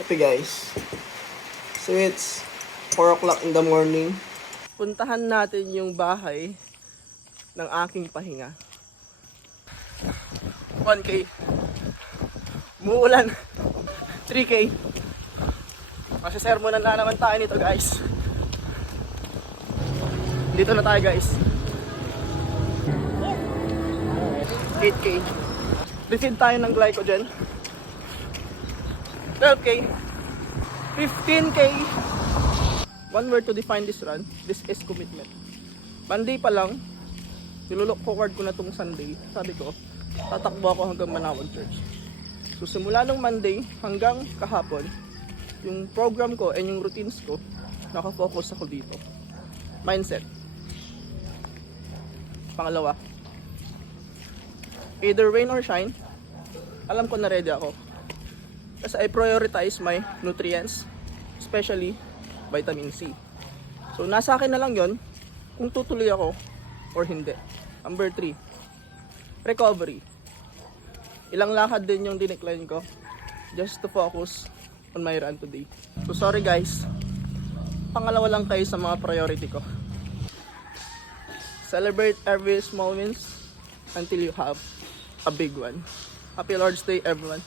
Okay guys, so it's 4 o'clock in the morning. Puntahan natin yung bahay ng aking pahinga. 1K. Muulan. 3K. Masisermonan na naman tayo nito guys. Dito na tayo guys. 8K. Refill tayo ng glycogen. 12K. 15K. One word to define this run, this is commitment. Monday pa lang, nilulook forward ko na tong Sunday. Sabi ko, tatakbo ako hanggang Manawag Church. So simula nung Monday hanggang kahapon, yung program ko and yung routines ko, nakafocus ako dito. Mindset. Pangalawa, either rain or shine, alam ko na ready ako. Kasi I prioritize my nutrients, especially vitamin C. So nasa akin na lang yon kung tutuloy ako or hindi. Number 3, recovery. Ilang lakad din yung dinecline ko just to focus on my run today. So sorry guys, pangalawa lang kayo sa mga priority ko. Celebrate every small wins until you have a big one. Happy Lord's Day everyone.